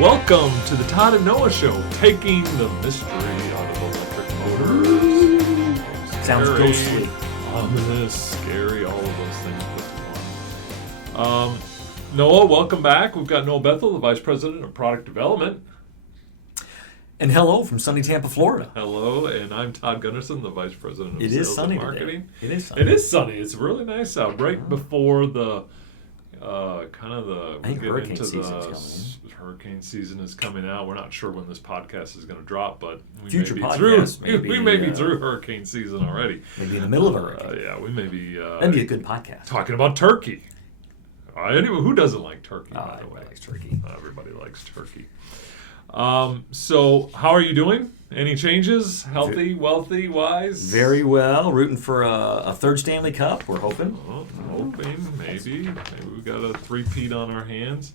Welcome to the Todd and Noah Show, taking the mystery out of electric motors. Sounds ghostly. Ominous, scary, all of those things put together. Noah, welcome back. We've got Noah Bethel, the Vice President of Product Development. And hello from sunny Tampa, Florida. Hello, and I'm Todd Gunnarsson, the Vice President of Sales and Marketing. It is sunny. It is sunny. It's really nice out. Right before the I think hurricane season is coming. Hurricane season is coming out. We're not sure when this podcast is going to drop, but we Future may be podcast, through. We may be through hurricane season already. Maybe in the middle of a hurricane. Yeah, we may be. That'd be a good podcast. Talking about turkey. Anyway, who doesn't like turkey? By the way, everybody likes turkey. Everybody likes turkey. So, how are you doing? Any changes? Healthy, wealthy, wise? Very well. Rooting for a third Stanley Cup, we're hoping. Oh, hoping, maybe. Maybe we've got a three-peat on our hands.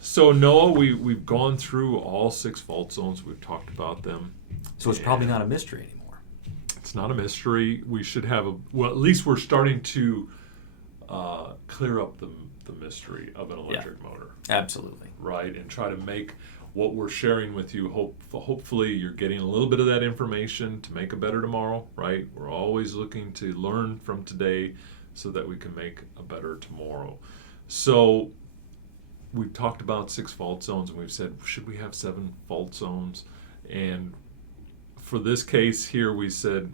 So, Noah, we've gone through all 6 fault zones. We've talked about them. So it's probably not a mystery anymore. It's not a mystery. We should have at least we're starting to clear up the mystery of an electric motor. Absolutely. Right, and try to make what we're sharing with you, hopefully you're getting a little bit of that information to make a better tomorrow, right? We're always looking to learn from today so that we can make a better tomorrow. So we've talked about 6 fault zones, and we've said, should we have 7 fault zones? And for this case here, we said,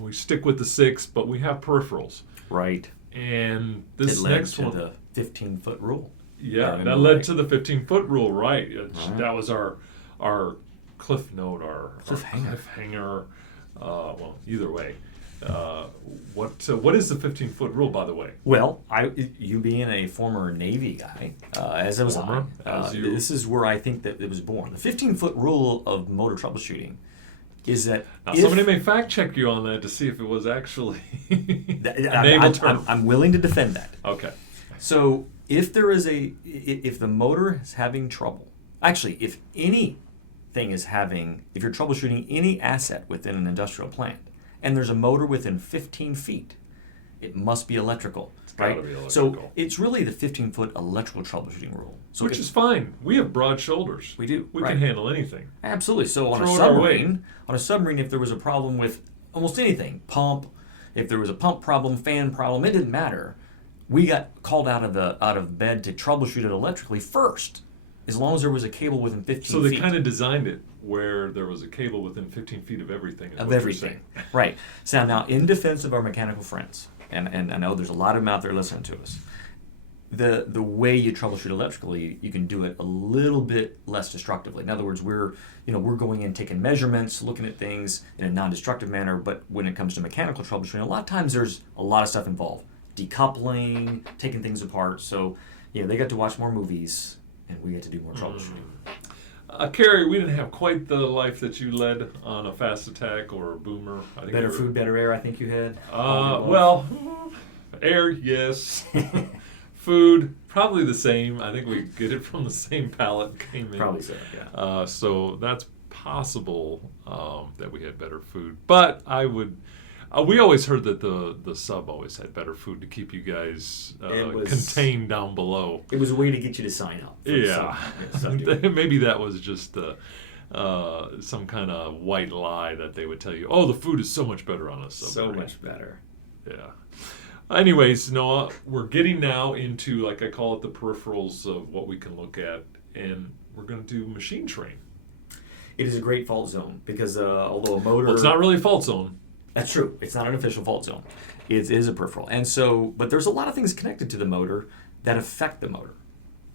we stick with the 6, but we have peripherals. Right. And this next one, the 15-foot rule. Yeah, that led to the 15-foot rule, right? That was our cliff note, our cliffhanger. Well, either way. What is the 15-foot rule, by the way? Well, you being a former Navy guy, as was I, this is where I think that it was born. The 15-foot rule of motor troubleshooting is that now somebody may fact check you on that to see if it was actually a naval term. I'm willing to defend that. Okay. So if the motor is having trouble, actually, if you're troubleshooting any asset within an industrial plant, and there's a motor within 15 feet, it must be electrical. It's gotta be electrical. So it's really the 15-foot electrical troubleshooting rule. So which is fine. We have broad shoulders. We do. We can handle anything. Absolutely. So on a submarine, if there was a problem with almost anything, pump, if there was a pump problem, fan problem, it didn't matter. We got called out of bed to troubleshoot it electrically first, as long as there was a cable within 15 feet. So they kind of designed it where there was a cable within 15 feet of everything. Of everything. Right. So now, in defense of our mechanical friends, and I know there's a lot of them out there listening to us, the way you troubleshoot electrically, you can do it a little bit less destructively. In other words, we're going in, taking measurements, looking at things in a non-destructive manner, but when it comes to mechanical troubleshooting, a lot of times there's a lot of stuff involved. Decoupling, taking things apart. So, they got to watch more movies, and we had to do more troubleshooting. Carrie, we didn't have quite the life that you led on a Fast Attack or a Boomer. Better food, better air, I think you had. Air, yes. Food, probably the same. I think we get it from the same pallet came in. Probably so, yeah. So that's possible that we had better food. But we always heard that the sub always had better food to keep you guys contained down below. It was a way to get you to sign up. Yeah. Maybe that was just some kind of white lie that they would tell you, the food is so much better on a submarine. So much better. Yeah. Anyways, Noah, we're getting now into, like I call it, the peripherals of what we can look at, and we're going to do machine train. It is a great fault zone because although a motor... Well, it's not really a fault zone. That's true. It's not an official fault zone. It is a peripheral. And so, but there's a lot of things connected to the motor that affect the motor.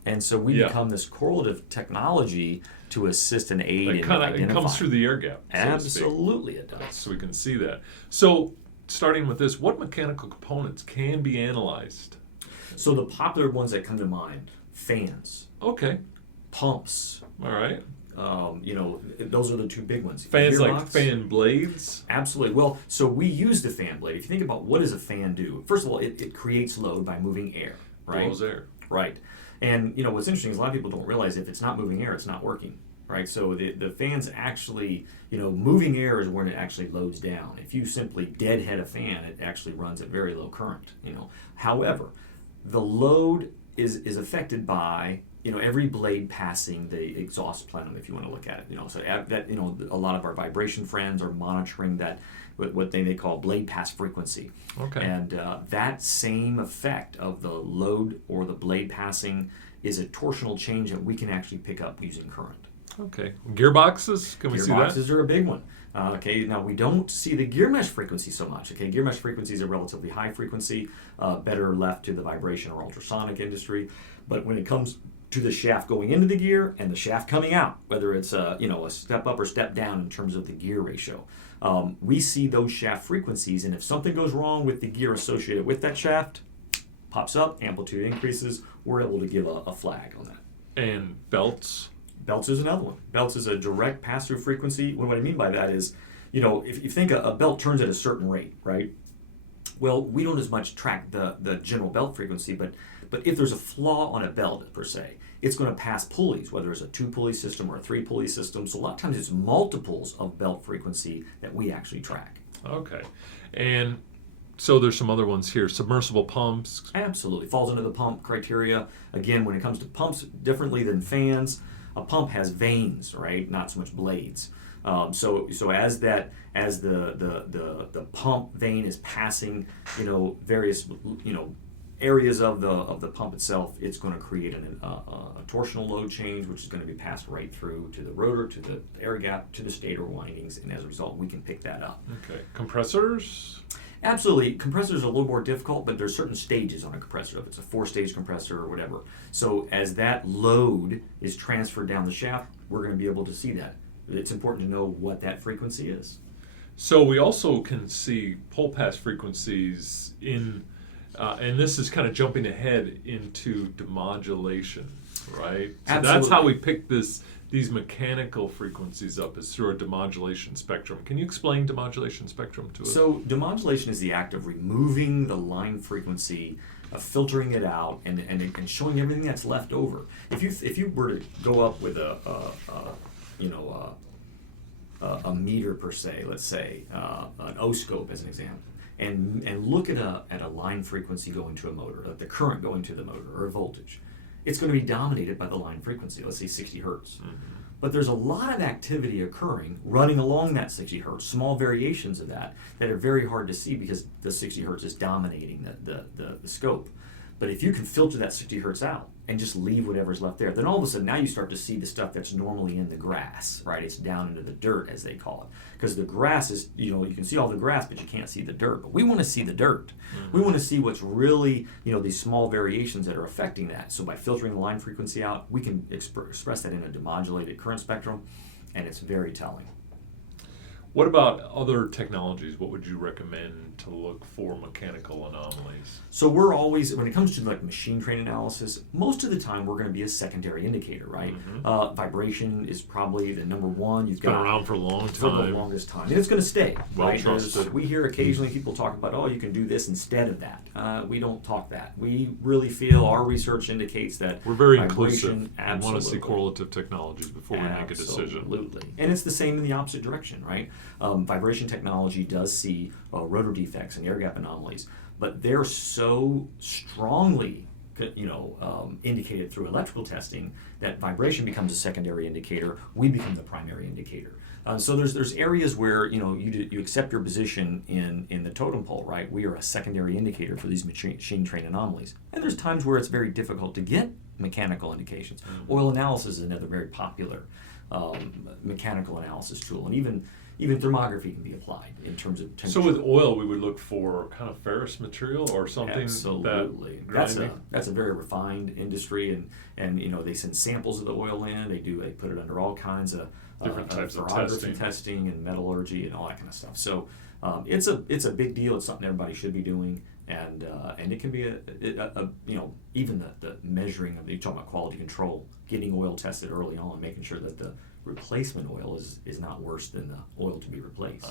And so we become this correlative technology to assist and aid in identifying. It comes through the air gap. Absolutely it does. So we can see that. So starting with this, what mechanical components can be analyzed? So the popular ones that come to mind, fans. Okay. Pumps. All right. Those are the 2 big ones. Fans like fan blades? Absolutely. Well, so we use the fan blade. If you think about what does a fan do, first of all, it creates load by moving air, right? Blows air. Right. And, what's interesting is a lot of people don't realize if it's not moving air, it's not working, right? So the fans actually, moving air is when it actually loads down. If you simply deadhead a fan, it actually runs at very low current, However, the load is affected by every blade passing the exhaust plenum, if you want to look at it. So that a lot of our vibration friends are monitoring that what they call blade pass frequency. Okay. And that same effect of the load or the blade passing is a torsional change that we can actually pick up using current. Okay. Gearboxes, can we see that? Gearboxes are a big one. Okay, now we don't see the gear mesh frequency so much. Okay, gear mesh frequency is a relatively high frequency, better left to the vibration or ultrasonic industry. But when it comes to the shaft going into the gear and the shaft coming out, whether it's a step up or step down in terms of the gear ratio, we see those shaft frequencies. And if something goes wrong with the gear associated with that shaft, pops up, amplitude increases, we're able to give a flag on that. And belts? Belts is another one. Belts is a direct pass-through frequency. What I mean by that is, if you think a belt turns at a certain rate, right? Well, we don't as much track the general belt frequency, but if there's a flaw on a belt, per se, it's going to pass pulleys, whether it's a 2-pulley system or a 3-pulley system. So a lot of times it's multiples of belt frequency that we actually track. Okay. And so there's some other ones here. Submersible pumps. Absolutely. Falls under the pump criteria. Again, when it comes to pumps, differently than fans, a pump has vanes, right? Not so much blades. So as the pump vane is passing, various areas of the pump itself, it's going to create a torsional load change, which is going to be passed right through to the rotor, to the air gap, to the stator windings, and as a result, we can pick that up. Okay. Compressors? Absolutely. Compressors are a little more difficult, but there's certain stages on a compressor. If it's a 4-stage compressor or whatever. So as that load is transferred down the shaft, we're going to be able to see that. It's important to know what that frequency is. So we also can see pole pass frequencies in, and this is kind of jumping ahead into demodulation, right? So Absolutely. That's how we pick these mechanical frequencies up, is through a demodulation spectrum. Can you explain demodulation spectrum to us? So demodulation is the act of removing the line frequency, filtering it out, and showing everything that's left over. If you were to go up with a meter per se, let's say an O-scope as an example, and look at a line frequency going to a motor, the current going to the motor, or a voltage, it's going to be dominated by the line frequency, let's say 60 hertz. Mm-hmm. But there's a lot of activity occurring running along that 60 hertz, small variations of that are very hard to see because the 60 hertz is dominating the scope. But if you can filter that 60 hertz out and just leave whatever's left there, then all of a sudden now you start to see the stuff that's normally in the grass, right? It's down into the dirt, as they call it. Because the grass is, you can see all the grass, but you can't see the dirt. But we want to see the dirt. Mm-hmm. We want to see what's really, these small variations that are affecting that. So by filtering the line frequency out, we can express that in a demodulated current spectrum, and it's very telling. What about other technologies? What would you recommend to look for mechanical anomalies? So we're always, when it comes to like machine train analysis, most of the time we're going to be a secondary indicator, right? Mm-hmm. Vibration is probably the number one. It's been around for a long time. For the longest time. And it's going to stay, well right? Trusted. We hear occasionally people talk about, oh, you can do this instead of that. We don't talk that. We really feel our research indicates that we're very inclusive. We absolutely want to see correlative technologies before we make a decision. Absolutely. And it's the same in the opposite direction, right? Vibration technology does see rotor defects and air gap anomalies, but they're so strongly indicated through electrical testing that vibration becomes a secondary indicator. We become the primary indicator. So there's areas where you accept your position in the totem pole, right? We are a secondary indicator for these machine train anomalies, and there's times where it's very difficult to get mechanical indications. Mm-hmm. Oil analysis is another very popular mechanical analysis tool, and even thermography can be applied in terms of temperature. So with oil, we would look for kind of ferrous material or something. Absolutely. That's a very refined industry, and they send samples of the oil in. They put it under all kinds of different types of testing and metallurgy and all that kind of stuff. So it's a big deal. It's something everybody should be doing, and it can be even the measuring of, you talk about quality control, getting oil tested early on, making sure that the replacement oil is not worse than the oil to be replaced.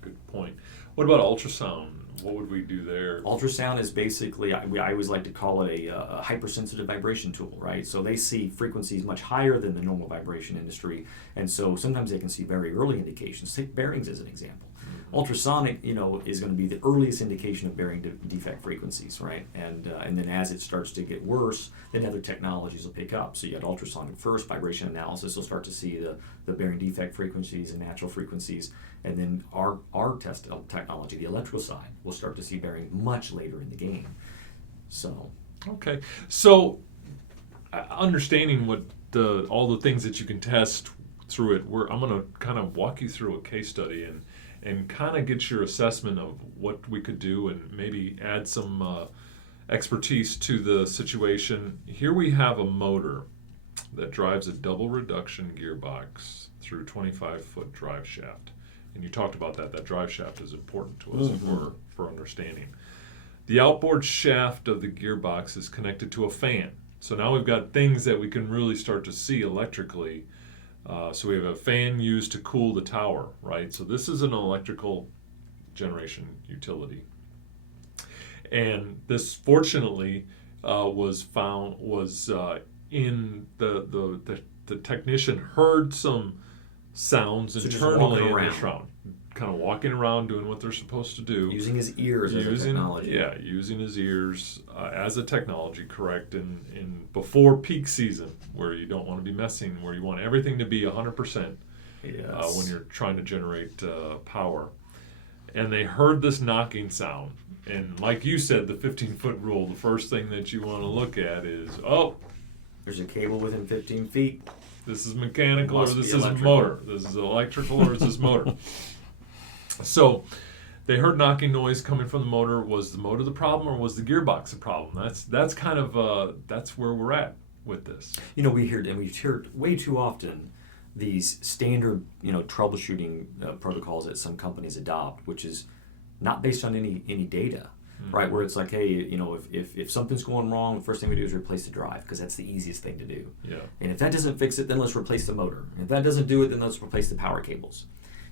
Good point. What about ultrasound? What would we do there? Ultrasound is basically, I always like to call it a hypersensitive vibration tool, right? So they see frequencies much higher than the normal vibration industry, and so sometimes they can see very early indications. Take bearings as an example. Ultrasonic, is going to be the earliest indication of bearing defect frequencies, right? And then as it starts to get worse, then other technologies will pick up. So you had ultrasonic first, vibration analysis will start to see the bearing defect frequencies and natural frequencies, and then our test technology, the electrical side, will start to see bearing much later in the game. So. Okay, so understanding what all the things that you can test through it, I'm going to kind of walk you through a case study and kind of get your assessment of what we could do and maybe add some expertise to the situation. Here we have a motor that drives a double reduction gearbox through 25-foot drive shaft. And you talked about that. That drive shaft is important to us for understanding. The outboard shaft of the gearbox is connected to a fan. So now we've got things that we can really start to see electrically. So we have a fan used to cool the tower, right? So this is an electrical generation utility. And this, fortunately, was in the technician heard some sounds internally in the shroud. Kind of walking around doing what they're supposed to do. Using his ears as a technology. Yeah, using his ears as a technology, correct, in before peak season, where you don't want to be messing, where you want everything to be 100% when you're trying to generate power. And they heard this knocking sound. And like you said, the 15-foot rule, the first thing that you want to look at is, there's a cable within 15 feet. This is mechanical or this is motor. This is electrical or is this motor? So they heard knocking noise coming from the motor. Was the motor the problem or was the gearbox the problem? That's kind of that's where we're at with this. We've heard way too often these standard troubleshooting protocols that some companies adopt, which is not based on any data, right? Where it's like, hey, if something's going wrong, the first thing we do is replace the drive because that's the easiest thing to do. Yeah. And if that doesn't fix it, then let's replace the motor. And if that doesn't do it, then let's replace the power cables.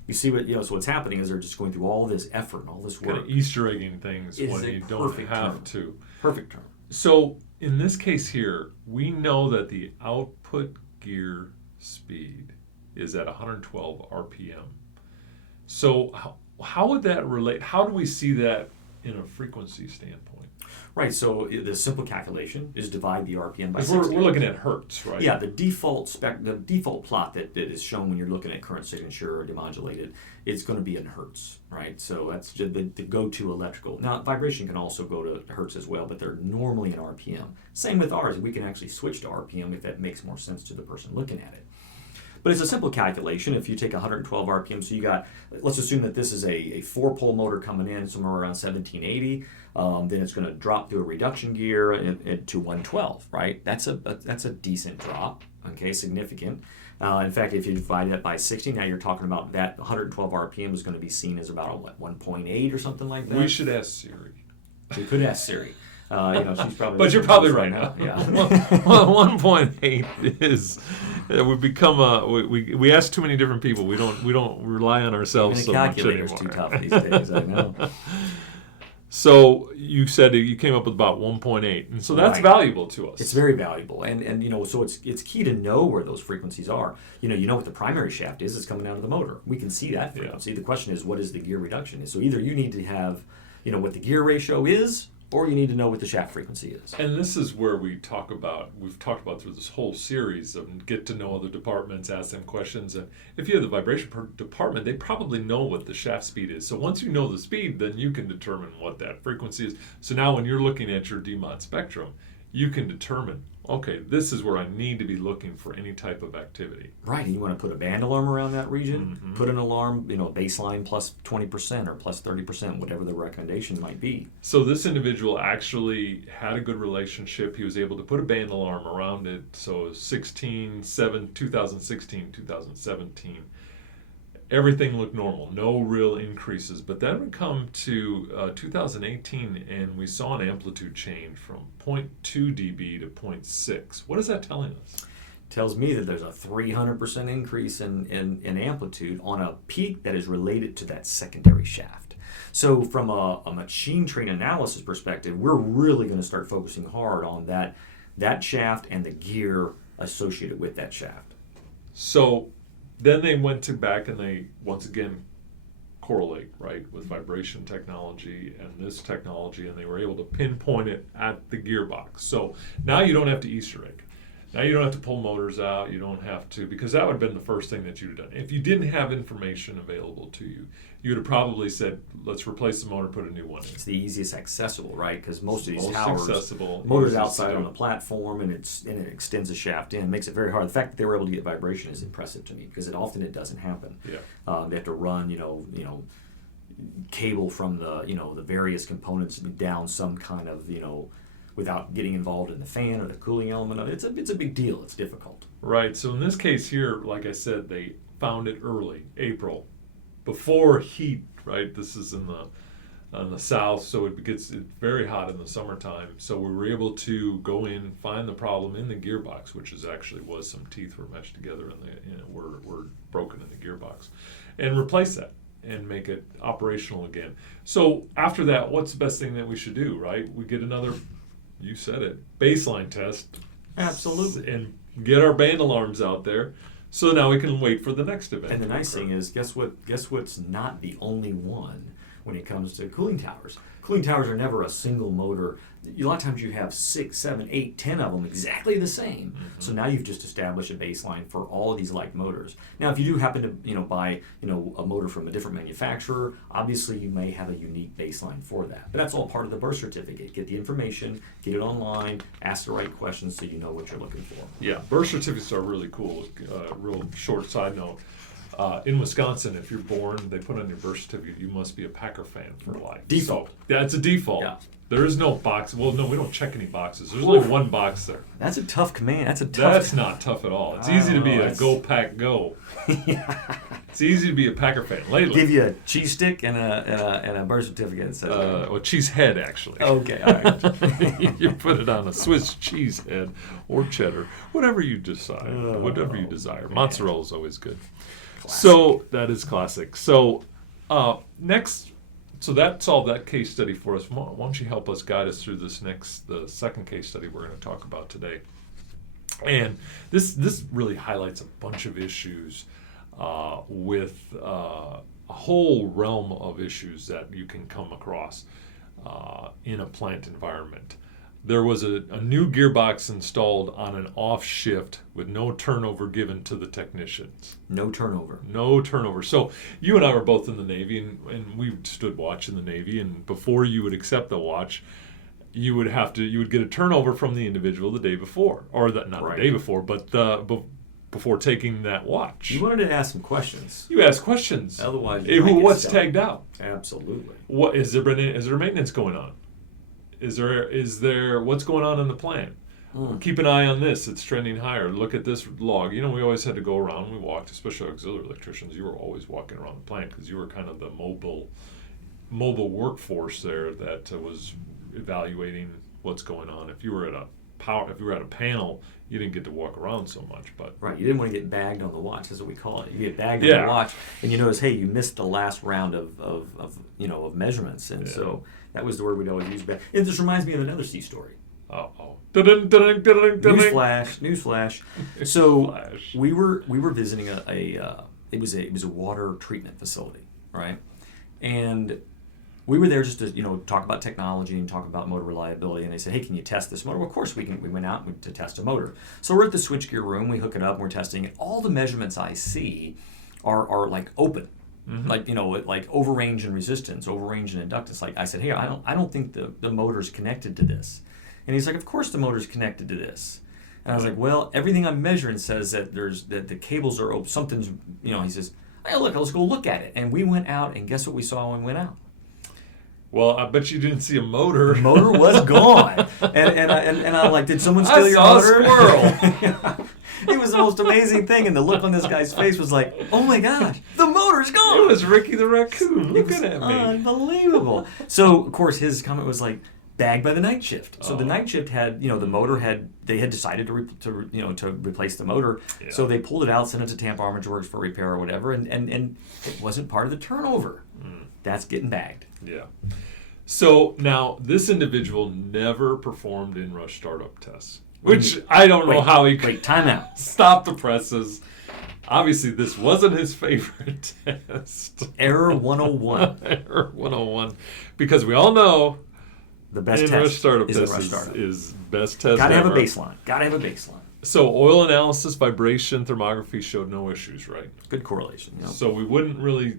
You see so what's happening is they're just going through all this effort and all this work. Kind of Easter egging things when you don't have to. Perfect term. So in this case here, we know that the output gear speed is at 112 RPM. So how would that relate? How do we see that in a frequency standpoint? Right, so the simple calculation is divide the RPM by 60. We're looking at hertz, right? Yeah, the default plot that is shown when you're looking at current signature or demodulated, it's going to be in hertz, right? So that's just the go-to electrical. Now, vibration can also go to hertz as well, but they're normally in RPM. Same with ours. We can actually switch to RPM if that makes more sense to the person looking at it. But it's a simple calculation. If you take 112 RPM, so you got, let's assume that this is a 4-pole motor coming in somewhere around 1780. Then it's going to drop through a reduction gear to 112, right? That's a decent drop, okay, significant. In fact, if you divide that by 60, now you're talking about that 112 RPM is going to be seen as about 1.8 or something like that. We should ask Siri. We could ask Siri. She's probably. But you're probably right now. Yeah. 1.8 is we become we ask too many different people. We don't rely on ourselves so much anymore. Calculator's too tough these days. I know. So you said you came up with about 1.8, and so that's valuable to us. It's very valuable, and so it's key to know where those frequencies are. You know what the primary shaft is. It's coming out of the motor. We can see that frequency. Yeah. The question is, what is the gear reduction? So either you need to have, what the gear ratio is, or you need to know what the shaft frequency is. And this is where we've talked about through this whole series of get to know other departments, ask them questions. And if you have the vibration department, they probably know what the shaft speed is. So once you know the speed, then you can determine what that frequency is. So now when you're looking at your DMOD spectrum, you can determine, okay, this is where I need to be looking for any type of activity. Right, and you want to put a band alarm around that region, put an alarm, baseline plus 20% or plus 30%, whatever the recommendation might be. So this individual actually had a good relationship. He was able to put a band alarm around it. So 2016, 2017, everything looked normal, no real increases. But then we come to 2018, and we saw an amplitude change from 0.2 dB to 0.6. What is that telling us? Tells me that there's a 300% increase in amplitude on a peak that is related to that secondary shaft. So from a machine train analysis perspective, we're really going to start focusing hard on that shaft and the gear associated with that shaft. So then they went back and they once again correlate, right, with vibration technology and this technology, and they were able to pinpoint it at the gearbox. So now you don't have to Easter egg. Now you don't have to pull motors out. You don't have to, because that would have been the first thing that you'd have done. If you didn't have information available to you, you would have probably said, let's replace the motor, put a new one in. It's the easiest accessible, right? Because most of these Most towers, accessible, motor's easiest outside to on do. the platform, and it extends the shaft in. It makes it very hard. The fact that they were able to get vibration is impressive to me, because it doesn't happen. Yeah. They have to run, cable from the various components down some kind of, without getting involved in the fan or the cooling element of it. It's a big deal. It's difficult. Right. So in this case here, like I said, they found it early, April, before heat. Right. This is on the south, so it's very hot in the summertime. So we were able to go in, find the problem in the gearbox, which was some teeth were meshed together and were broken in the gearbox, and replace that and make it operational again. So after that, what's the best thing that we should do? Right. We get another. You said it. Baseline test. Absolutely. And get our band alarms out there, so now we can wait for the next event. And the nice thing is, guess what's not the only one when it comes to cooling towers. Cooling towers are never a single motor. A lot of times you have 6, 7, 8, 10 of them exactly the same. Mm-hmm. So now you've just established a baseline for all of these like motors. Now, if you do happen to buy a motor from a different manufacturer, obviously you may have a unique baseline for that. But that's all part of the birth certificate. Get the information, get it online, ask the right questions so you know what you're looking for. Yeah, birth certificates are really cool. Real short side note. In Wisconsin, if you're born, they put on your birth certificate, you must be a Packer fan for life. Default. So, that's a default. Yeah. There is no box. Well, no, we don't check any boxes. There's only one box there. That's a tough command. That's not tough at all. It's easy to be a Go Pack Go. Yeah. It's easy to be a Packer fan. Lately. Give you a cheese stick and a birth certificate that says well, cheese head, actually. Okay, all right. You put it on a Swiss cheese head or cheddar, whatever you decide, whatever you desire. Man. Mozzarella is always good. Classic. So that is classic. So next, so that solved that case study for us. Why don't you help us guide us through the second case study we're going to talk about today? And this really highlights a bunch of issues with a whole realm of issues that you can come across in a plant environment. There was a new gearbox installed on an off shift with no turnover given to the technicians. No turnover. No turnover. So you and I were both in the Navy, and we stood watch in the Navy, and before you would accept the watch, you would get a turnover from the individual the day before, or not Right. the day before, but before taking that watch. You wanted to ask some questions. You ask questions. Otherwise, you might get what's stuck. tagged out? Absolutely. What is there maintenance going on? Is there what's going on in the plant? Keep an eye on this. It's trending higher. Look at this log. We always had to go around. We walked, especially auxiliary electricians. You were always walking around the plant because you were kind of the mobile workforce there that was evaluating what's going on. If you were at a panel, you didn't get to walk around so much. But right, you didn't want to get bagged on the watch. That's what we call it. You get bagged on the watch, and you notice, hey, you missed the last round of measurements, and so that was the word we'd always use. Back. It just reminds me of another sea story. Uh-oh. Newsflash. So we were visiting it was a water treatment facility, right? And we were there just to talk about technology and talk about motor reliability. And they said, hey, can you test this motor? Well, of course we can. We went out to test a motor. So we're at the switchgear room. We hook it up. And we're testing it. All the measurements I see are like open. Mm-hmm. Like over range and resistance, over range and inductance. Like I said, hey, I don't think the motor's connected to this. And he's like, of course the motor's connected to this. And I was like, well, everything I'm measuring says that the cables are open. Something's, he says, hey, look, let's go look at it. And we went out, and guess what we saw when we went out? Well, I bet you didn't see a motor. The motor was gone. and I'm like, did someone steal your motor? I saw a squirrel. It was the most amazing thing, and the look on this guy's face was like, oh my gosh, the motor's gone. It was Ricky the Raccoon looking at me. Unbelievable. So, of course, his comment was like, bagged by the night shift. So the night shift had, the motor they had decided to replace the motor. Yeah. So they pulled it out, sent it to Tampa Armature Works for repair or whatever, and it wasn't part of the turnover. That's getting bagged. Yeah. So now this individual never performed in-rush startup tests, which I don't know how he could time out. Stop the presses. Obviously, this wasn't his favorite test. Error 101. Error 101. Because we all know The best in-rush test startup is test in-rush startup. is best test Gotta have a ever. baseline. Gotta have a baseline. So oil analysis, vibration, thermography showed no issues, right? Good correlation. You know? So we wouldn't really,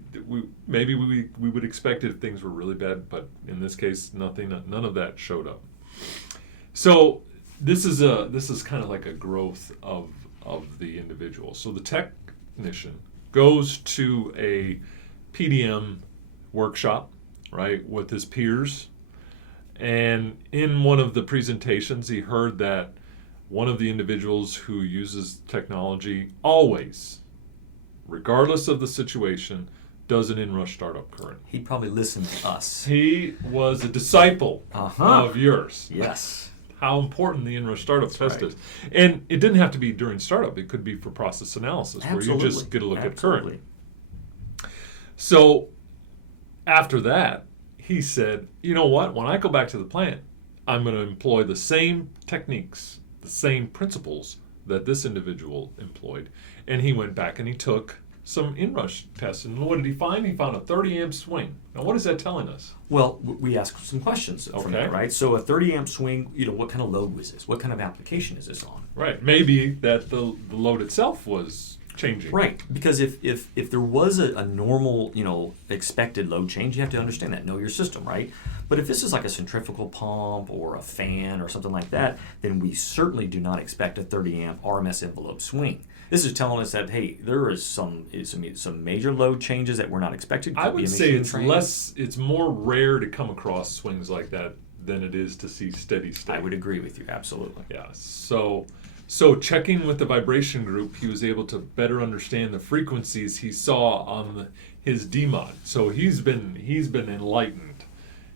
maybe we would expect it if things were really bad, but in this case, none of that showed up. So this is kind of like a growth of the individual. So the technician goes to a PDM workshop, right, with his peers, and in one of the presentations, he heard that one of the individuals who uses technology always, regardless of the situation, does an in-rush startup current. He probably listened to us. He was a disciple of yours. Yes. How important the in-rush startup test right. is. And it didn't have to be during startup. It could be for process analysis, Absolutely. where you just get a look Absolutely. at current. So after that, he said, you know what? When I go back to the plant, I'm going to employ the same techniques, the same principles that this individual employed. And he went back and he took some in-rush tests. And what did he find? He found a 30 amp swing. Now, what is that telling us? Well, we asked some questions from that, right? So a 30 amp swing, what kind of load was this? What kind of application is this on? Right. Maybe that the load itself was changing. Right. Because if there was a normal, expected load change, you have to understand that, know your system, right? But if this is like a centrifugal pump or a fan or something like that, then we certainly do not expect a 30 amp RMS envelope swing. This is telling us that, hey, there is some major load changes that we're not expected. I would say it's more rare to come across swings like that than it is to see steady state. I would agree with you, absolutely. Yeah. So checking with the vibration group, he was able to better understand the frequencies he saw on his DMOD. So he's been enlightened.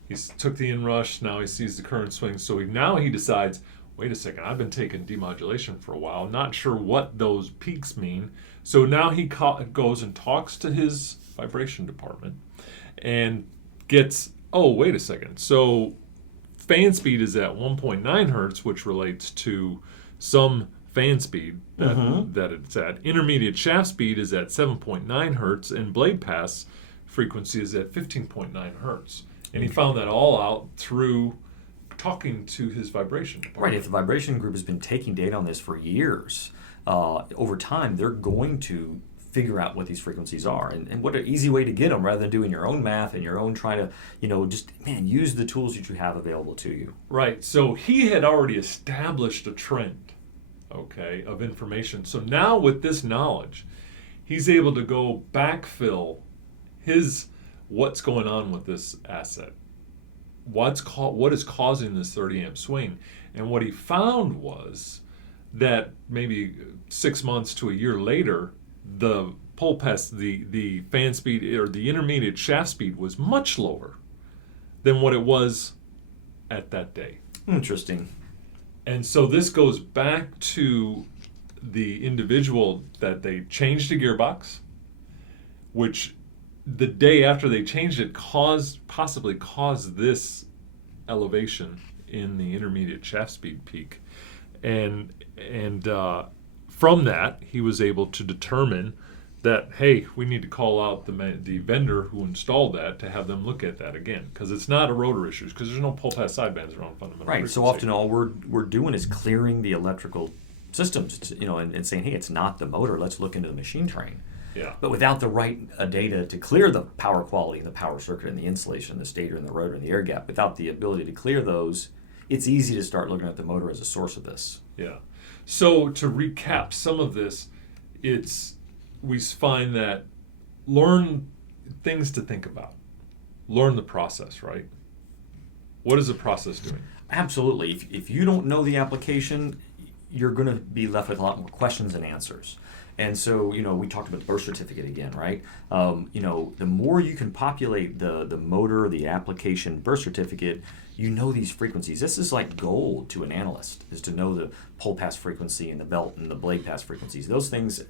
He took the inrush, now he sees the current swing. So he decides, wait a second, I've been taking demodulation for a while, not sure what those peaks mean. So now he goes and talks to his vibration department and gets, oh, wait a second. So fan speed is at 1.9 hertz, which relates to some fan speed that it's at. Intermediate shaft speed is at 7.9 hertz, and blade pass frequency is at 15.9 hertz. And he found that all out through talking to his vibration department. Right. If the vibration group has been taking data on this for years, over time they're going to figure out what these frequencies are, and what an easy way to get them rather than doing your own math and your own trying to, use the tools that you have available to you. Right. So he had already established a trend, of information. So now with this knowledge, he's able to go backfill what's going on with this asset. What is causing this 30 amp swing? And what he found was that maybe 6 months to a year later, the pole pass, the fan speed or the intermediate shaft speed was much lower than what it was at that day. Interesting. And so this goes back to the individual that they changed the gearbox, which the day after they changed it possibly caused this elevation in the intermediate shaft speed peak. And from that, he was able to determine that, hey, we need to call out the vendor who installed that to have them look at that again, because it's not a rotor issue, because there's no pole pass sidebands around fundamental Right. frequency. So often all we're doing is clearing the electrical systems, and saying, hey, it's not the motor. Let's look into the machine train. Yeah. But without the right data to clear the power quality and the power circuit and the insulation and the stator and the rotor and the air gap, without the ability to clear those, it's easy to start looking at the motor as a source of this. Yeah. So to recap some of this, we find that learn things to think about. Learn the process, right? What is the process doing? Absolutely. If you don't know the application, you're going to be left with a lot more questions than answers. And so, we talked about the birth certificate again, right? The more you can populate the motor, the application birth certificate, these frequencies. This is like gold to an analyst, is to know the pole pass frequency and the belt and the blade pass frequencies. Those things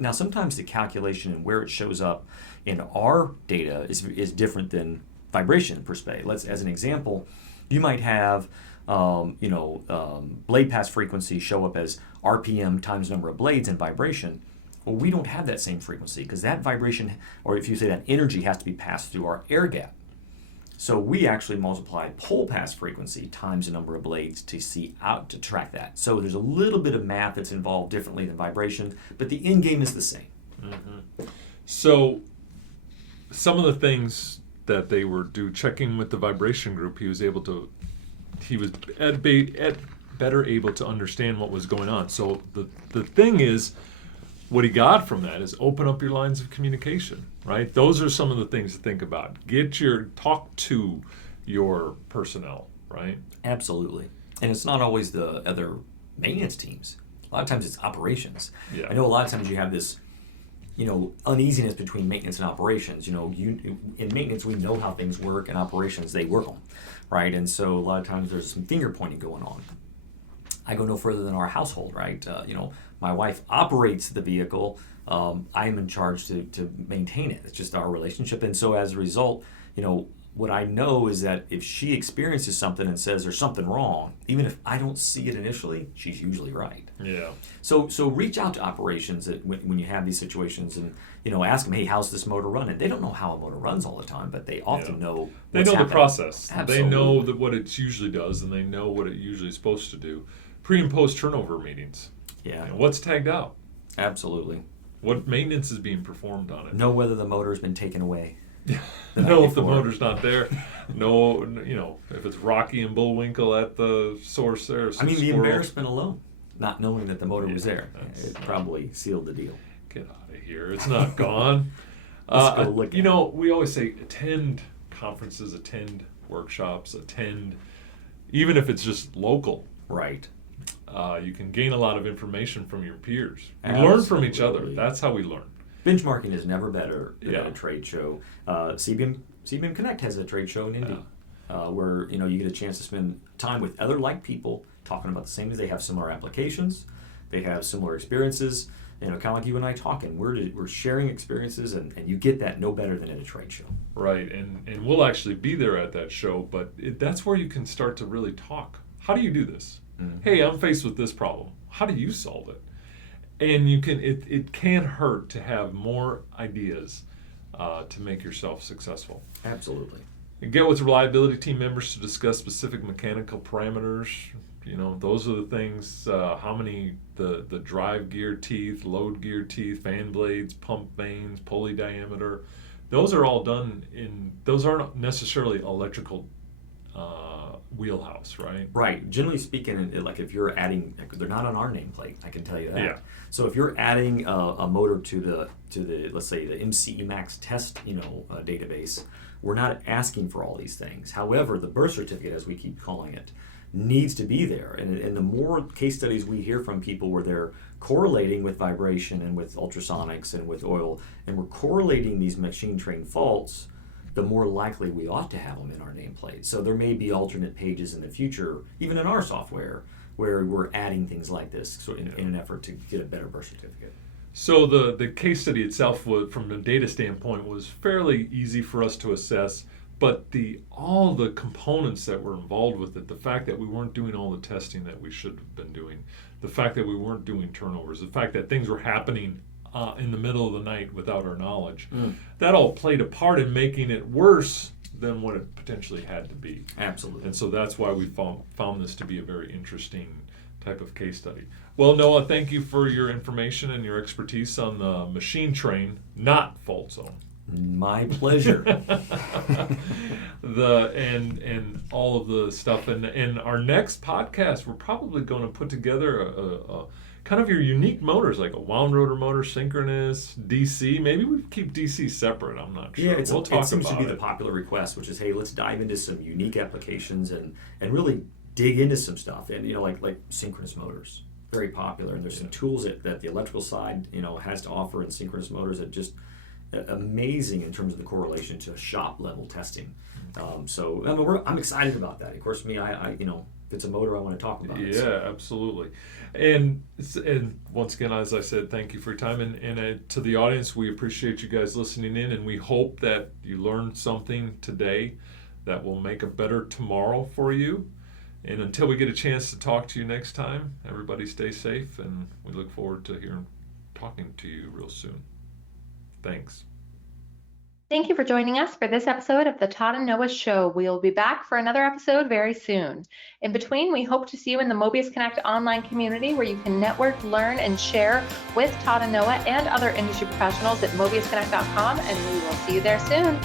now sometimes the calculation and where it shows up in our data is different than vibration per se. As an example, you might have blade pass frequency show up as RPM times number of blades in vibration. Well, we don't have that same frequency because that vibration, or if you say that energy, has to be passed through our air gap. So we actually multiply pole pass frequency times the number of blades to see out to track that. So there's a little bit of math that's involved differently than vibration, but the end game is the same. Mm-hmm. So some of the things that they were checking with the vibration group, he was better able to understand what was going on. So the thing is, what he got from that is open up your lines of communication, right? Those are some of the things to think about. Talk to your personnel, right? Absolutely. And it's not always the other maintenance teams. A lot of times it's operations. Yeah. I know a lot of times you have this, uneasiness between maintenance and operations. In maintenance, we know how things work. In operations, they work them, right? And so a lot of times there's some finger pointing going on. I go no further than our household, right? My wife operates the vehicle. I am in charge to maintain it. It's just our relationship. And so as a result, what I know is that if she experiences something and says there's something wrong, even if I don't see it initially, she's usually right. Yeah. So reach out to operations when you have these situations and ask them, hey, how's this motor running? They don't know how a motor runs all the time, but they often know. They know happening. the process. Absolutely. They know what it usually does, and they know what it usually is supposed to do. Pre and post turnover meetings. Yeah. What's tagged out? Absolutely. What maintenance is being performed on it? Know whether the motor's been taken away. Know if the motor's not there. Know, if it's Rocky and Bullwinkle at the source there. The embarrassment alone, not knowing that the motor was there, it not, probably sealed the deal. Get out of here. It's not gone. Let's go look at we always say attend conferences, attend workshops, even if it's just local. Right. You can gain a lot of information from your peers. We Absolutely. learn from each other. That's how we learn. Benchmarking is never better than Yeah. at a trade show. CBM Connect has a trade show in Indy where you get a chance to spend time with other like people talking about the same things. They have similar applications. They have similar experiences. Kind of like you and I talking. We're sharing experiences, and you get that no better than at a trade show. Right, and we'll actually be there at that show, but that's where you can start to really talk. How do you do this? Mm-hmm. Hey, I'm faced with this problem. How do you solve it? And it can't hurt to have more ideas to make yourself successful. Absolutely. And get with reliability team members to discuss specific mechanical parameters. Those are the things, how many, the drive gear teeth, load gear teeth, fan blades, pump vanes, pulley diameter. Those are all those aren't necessarily electrical wheelhouse, right? Right. Generally speaking, like if you're adding, they're not on our nameplate. I can tell you that. Yeah. So if you're adding a motor to the let's say the MCE Max test database, we're not asking for all these things. However, the birth certificate, as we keep calling it, needs to be there. And the more case studies we hear from people where they're correlating with vibration and with ultrasonics and with oil, and we're correlating these machine trained faults, the more likely we ought to have them in our nameplate. So there may be alternate pages in the future, even in our software, where we're adding things like this in an effort to get a better birth certificate. So the case study itself, from a data standpoint, was fairly easy for us to assess, but all the components that were involved with it, the fact that we weren't doing all the testing that we should have been doing, the fact that we weren't doing turnovers, the fact that things were happening in the middle of the night without our knowledge, that all played a part in making it worse than what it potentially had to be. Absolutely. And so that's why we found this to be a very interesting type of case study. Well, Noah, thank you for your information and your expertise on the machine train, not fault zone. My pleasure. And all of the stuff. And our next podcast, we're probably going to put together a kind of your unique motors, like a wound rotor motor, synchronous, DC. Maybe we keep DC separate. I'm not sure. Yeah, we'll talk it seems about to be the popular request, which is, hey, let's dive into some unique applications and really dig into some stuff. And like synchronous motors, very popular. And there's some tools that the electrical side has to offer in synchronous motors that just amazing in terms of the correlation to shop level testing. I'm excited about that. Of course, I if it's a motor I want to talk about. Yeah, so. Absolutely. And once again, as I said, thank you for your time. And to the audience, we appreciate you guys listening in, and we hope that you learned something today that will make a better tomorrow for you. And until we get a chance to talk to you next time, everybody stay safe, and we look forward to hearing talking to you real soon. Thanks. Thank you for joining us for this episode of the Todd and Noah Show. We'll be back for another episode very soon. In between, we hope to see you in the Mobius Connect online community where you can network, learn, and share with Todd and Noah and other industry professionals at mobiusconnect.com, and we will see you there soon.